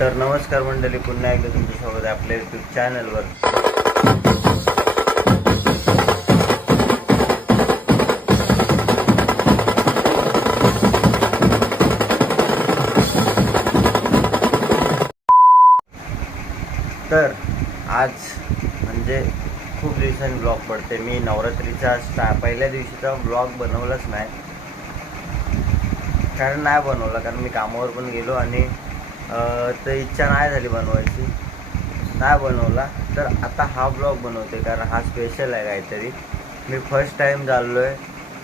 तर नमस्कार मंडळी पुन्हा एकदा तुमचं स्वागत आहे आपल्या युट्यूब चॅनलवर तर आज म्हणजे खूप दिवसांनी ब्लॉग पडते. मी नवरात्रीचा पहिल्या दिवशीचा ब्लॉग बनवलाच नाही. कारण नाही बनवला कारण मी कामावर पण गेलो आणि तर इच्छा नाही झाली बनवायची. नाही बनवला. तर आता हा ब्लॉग बनवते कारण हा स्पेशल आहे काहीतरी. मी फर्स्ट टाईम चाललो आहे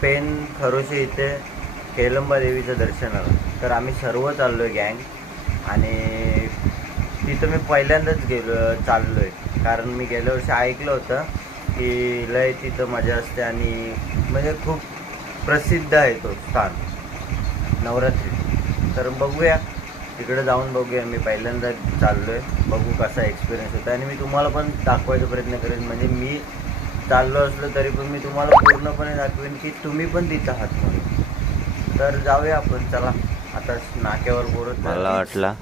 पेन खरोशी इथे केलंबा देवीचं दर्शनाला. तर आम्ही सर्व चाललो आहे गँग आणि तिथं मी पहिल्यांदाच गेलो चाललो आहे कारण मी गेल्या वर्षी ऐकलं होतं की लय तिथं मजा असते आणि म्हणजे खूप प्रसिद्ध आहे तो स्थान. नवरात्री. तर बघूया. तिकडे जाऊन बघूया. मी पहिल्यांदा चाललो आहे बघू कसा एक्सपिरियन्स होता आणि मी तुम्हाला पण दाखवायचा प्रयत्न करेन. म्हणजे मी चाललो असलो तरी पण मी तुम्हाला पूर्णपणे दाखवेन की तुम्ही पण तिथं आहात म्हणून. तर जाऊया आपण. चला. आता नाक्यावर बोलत मला वाटला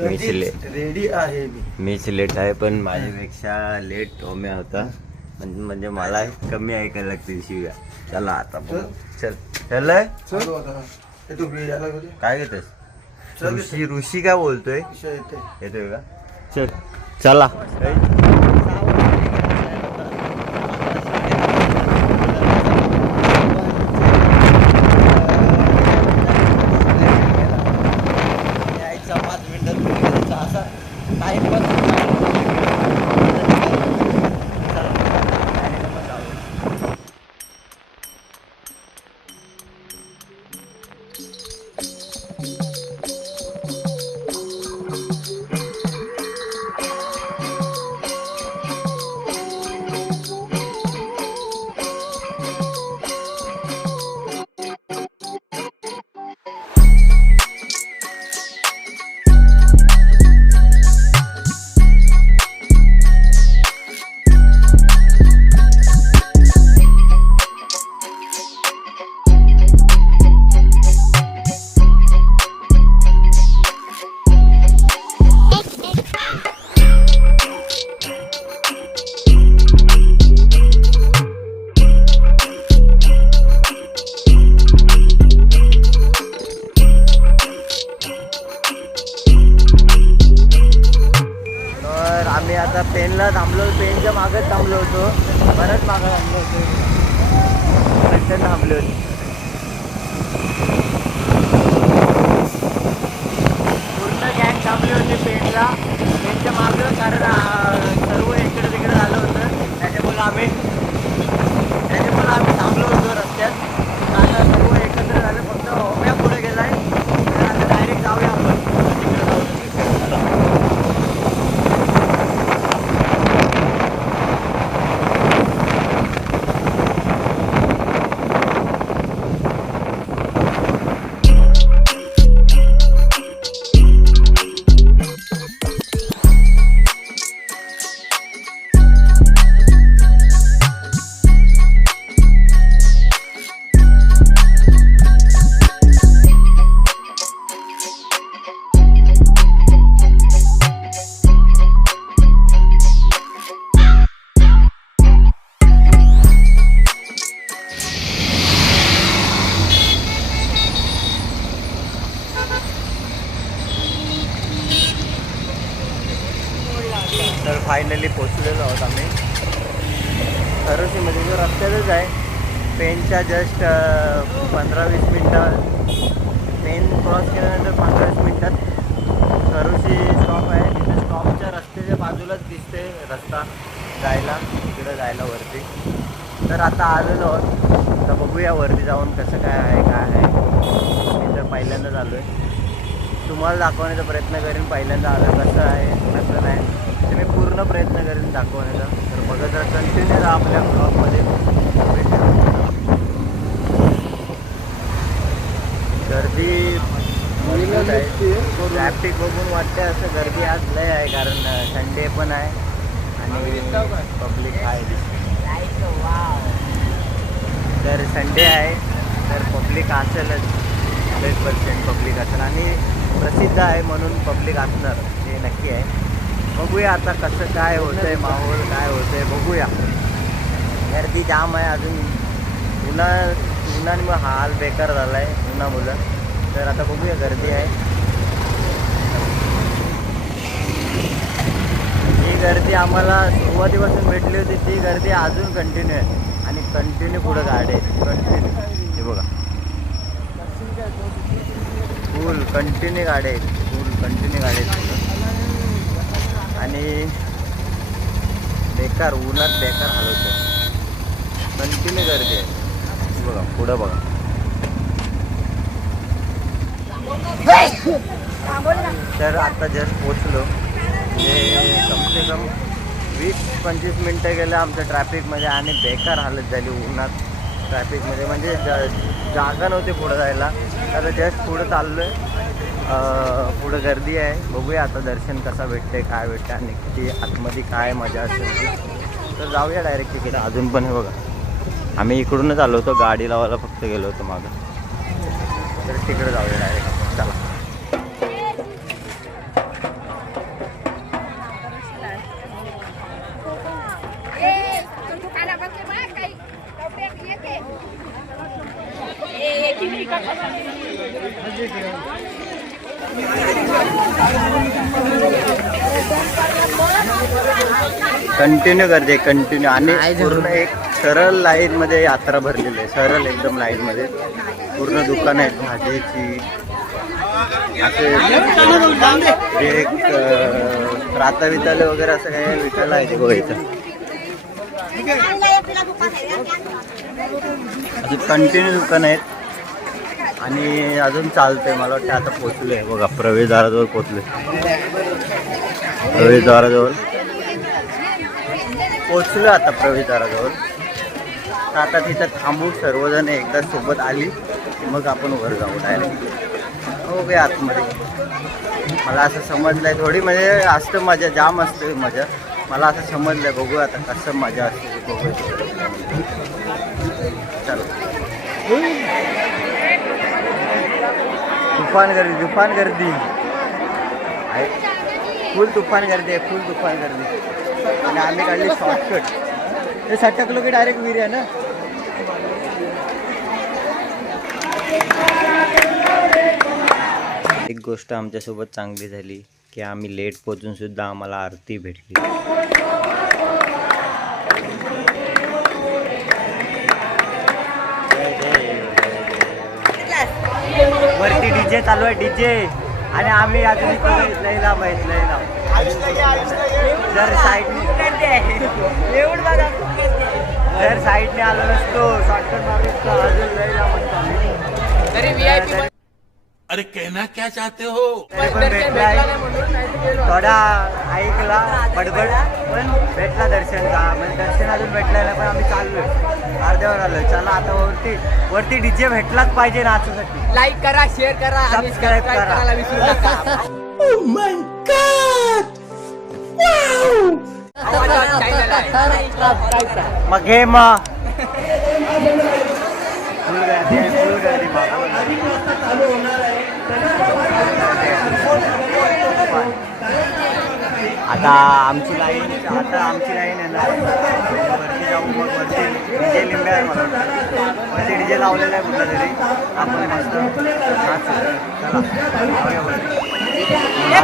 मीच लेट रेडी आहे मी. मीच लेट आहे पण माझ्यापेक्षा लेट ओम्या होता. म्हणजे म्हणजे मला कमी ऐकायला लागतील शिव्या. चला आता. चल. चल. हे काय घेतेस? ऋषी ऋषी काय बोलतोय? येतोय. का? चल चला. पेनच्या थांबलो होतो. परत मागं थांबलो होतो. नंतर थांबलो होतो. पूर्ण गॅंग थांबली होती पेंटला पेनच्या मागं कारण सर्व इकडे तिकडे झालं होतं. त्याच्यामुळे आम्ही तर फायनली पोचलेलो आहोत आम्ही. खरोशीमध्ये म्हणजे जो रस्त्यातच आहे पेनच्या जस्ट पंधरा वीस मिनटं. पेन क्रॉस केल्यानंतर पंधरा वीस मिनटात खरोशी स्टॉप आहे. तिथे स्टॉपच्या रस्त्याच्या बाजूलाच दिसते रस्ता जायला. तिकडं जायला वरती. तर आता आलेलो आहोत. तर बघूया वरती जाऊन कसं काय आहे काय आहे. मी तर पहिल्यांदाच आलो आहे तुम्हाला दाखवण्याचा प्रयत्न करेन. पहिल्यांदा आलं कसं आहे कसं नाही. ते मी पूर्ण प्रयत्न करेन दाखवण्याचा. तर बघत राहा कंटिन्यू राहा आपल्या ब्लॉगमध्ये गर्दी भरपूर आहे. ट्रॅफिक बघून वाटते असं गर्दी आज लय आहे कारण संडे पण आहे आणि पब्लिक आहे. तर संडे आहे तर पब्लिक असेलच. हंड्रेड पर्सेंट पब्लिक असेल. आणि प्रसिद्ध आहे म्हणून पब्लिक असणार हे नक्की आहे. बघूया आता कसं काय होतंय माहोल काय होतंय बघूया. गर्दी जाम आहे अजून. उन्हा उन्हामुळं हाल बेकार झाला आहे उन्हामुळं. तर आता बघूया गर्दी आहे. ही गर्दी आम्हाला सुरुवातीपासून भेटली होती ती गर्दी अजून कंटिन्यू आहे. आणि कंटिन्यू पुढं गाडी आहे. कंटिन्यू हे बघा. फुल कंटिन्यू गाड्या आहेत. फुल कंटिन्यू गाड्या आहेत आणि बेकार उन्हात बेकार हलवतो कंटिन्यू गर्दी आहे. बघा पुढं बघा. तर आता जस्ट पोचलो. म्हणजे कम से कम वीस पंचवीस मिनटं गेलं आमच्या ट्रॅफिकमध्ये आणि बेकार हालत झाली उन्हात ट्रॅफिकमध्ये म्हणजे जा जागा नव्हती पुढं जायला. आता जस्ट पुढं चाललो आहे पुढं गर्दी आहे. बघूया आता दर्शन कसं भेटते काय भेटते आणि किती आतमध्ये काय मजा असेल. तर जाऊया डायरेक्ट तिकडे. अजून पण हे बघा. आम्ही इकडूनच आलो होतो. गाडी लावायला फक्त गेलो होतो मागं. तर तिकडे जाऊया डायरेक्ट चला. कंटिन्यू गर्दी कंटिन्यू आणि पूर्ण एक सरळ लाईन मध्ये यात्रा भरलेली आहे. सरळ एकदम लाईन मध्ये. पूर्ण दुकान आहेत भाजीची असे एक राता विताले वगैरे असं काही विकायला आहे ते बघा इथं. अशी कंटिन्यू दुकान आहेत. आणि अजून चालतंय मला वाटतं आता पोचलोय. बघा प्रवेशद्वाराजवळ पोचलोय. प्रवेशद्वाराजवळ. पोचलो आता प्रवेशद्वाराजवळ. तर आता तिथं थांबू सर्वजण एकदा सोबत आली की मग आपण वर जाऊ डायरेक्ट हो गे आतमध्ये. मला असं समजलंय थोडी म्हणजे असतं मजा जाम असते मजा. मला असं समजलंय बघू आता कसं मजा असते बघू. चलो. तुफान गर्दी तुफान गर्दी. आहे फुल तुफान गर्दी आहे फुल तुफान गर्दी. आणि आम्ही काढली शॉर्टकट ते सटकलो की डायरेक्ट विहीर आहे ना? एक गोष्ट आमच्यासोबत चांगली झाली की आम्ही लेट पोचून सुद्धा आम्हाला आरती भेटली. वरती डीजे चालू आहे डीजे. आणि आम्ही अजून लई लांब आहेत लांब जर साईडने जर साईडने आलो नसतो शॉर्टकट असतो अजून लई लांब असतो अरे कहना क्या चाहते हो? थोडा ऐकला बडबड पण भेटला दर्शनचा म्हणजे दर्शन अजून भेटलं नाही पण आम्ही चाललोय. अर्ध्यावर आलोय. चला आता वरती वरती डीजे भेटलाच पाहिजे नाचण्यासाठी लाईक करा शेअर करा सबस्क्राईब करा. करायला विसरू नका. मग घे मग फुल गर्दी आहे फुल गर्दी मग. आता आमची लाईन आता आमची लाईन आहे ना. वरती जाऊ मग वरती डीजे लिंबे आहे मला. वरती डीजे लावलेला आहे कुठला तरी. आपण मस्त नाचू. चला. जाऊया वरती.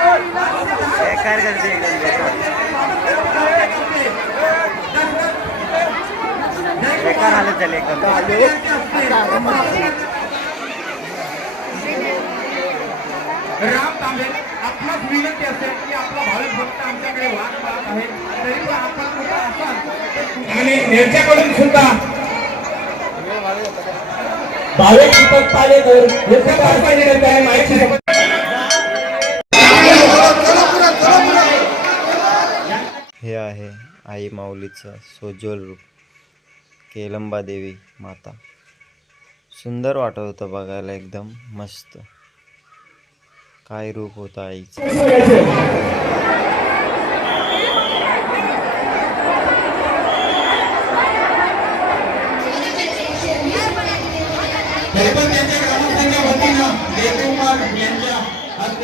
बेकार गर्दी एकदम बेकार. बेकार हालत झाली एकदम. राम तांबे आपणास विनंती असेल की आपला भाविक भक्त आमच्याकडे वाट पाहत आहे. तरी पण आपण कुठे असाल आणि नेत्याकडून सुद्धा भाविक दीपक पालेकर हे सुद्धा विनंती आहे माहिती आई माऊलीचं सोज्वल रूप. केलंबा देवी माता. सुंदर वाटत होतं बघायला एकदम मस्त. काय रूप होतं आईचं.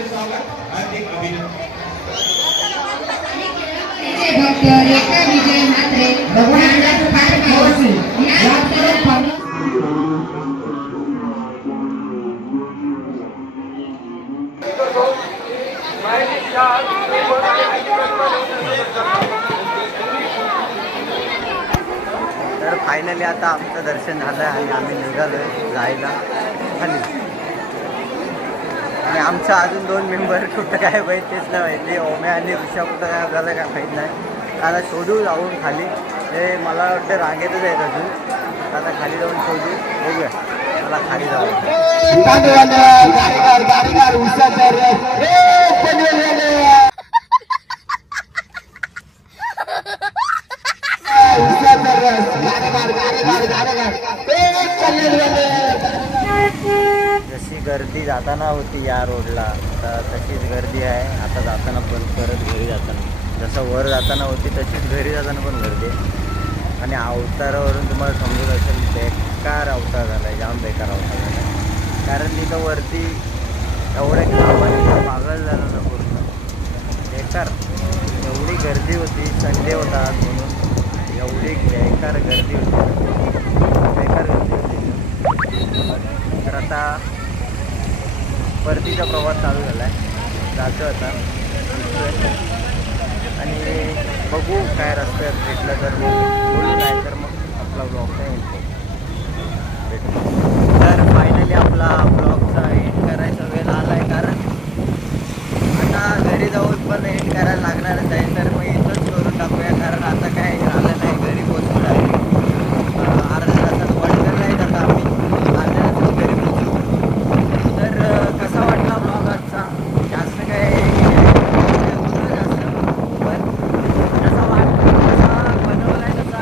स्वागत हार्दिक अभिनंदन फायनली आता आमचं दर्शन झालं आणि आम्ही निघालो आहे जायला. खाली आणि आमचा अजून दोन मेंबर कुठं काय माहीत तेच नाही माहिती. ओम्या आणि ऋषा कुठं काय आपल्याला काय माहीत नाही. आता शोधू जाऊन खाली. ते मला वाटतं रांगेतच आहेत अजून. आता खाली जाऊन शोधू. बघूया. मला खाली जाऊ. जशी गर्दी जाताना होती या रोडला तर तशीच गर्दी आहे. आता जाताना पण परत घरी जाताना. जसं वर जाताना होती तशीच घरी जाताना पण गर्दी आहे. आणि अवतारावरून तुम्हाला समजत असेल बेकार अवतार झाला आहे जाम बेकार अवतार झाला आहे कारण तिथं वरती एवढ्या कामाने पागल झालं ना पूर्ण. बेकार. एवढी गर्दी होती संडे होता म्हणून एवढी बेकार गर्दी होती. बेकार गर्दी होती. तर आता परतीचा प्रवास चालू झाला आहे जातो आता. आणि बघू काय रस्त्यात भेटलं तर मग. बोलू नाही तर मग आपला ब्लॉग नाही भेटतो तर फायनली आपला ब्लॉगचा एंड करायचा वेळ आला आहे कारण आता घरी जाऊन पण एंड करायला लागणारच आहे तर मग इथंच करून टाकूया कारण आता काय झालं नाही घरी पोचलो आहे अं, अर्ध्या तासात वडकर नाही आता आम्ही अर्ध्या तासात घरी पोचू तर अं, कसा वाटला ब्लॉग आजचा जास्त काय हे नाही, जास्त पण जसा वाट जसा बनवलाय तसा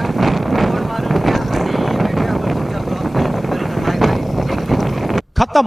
गोड मारून घ्या आणि भेटूया आपण पुढच्या ब्लॉगमध्ये तोपर्यंत बाय बाय खत्म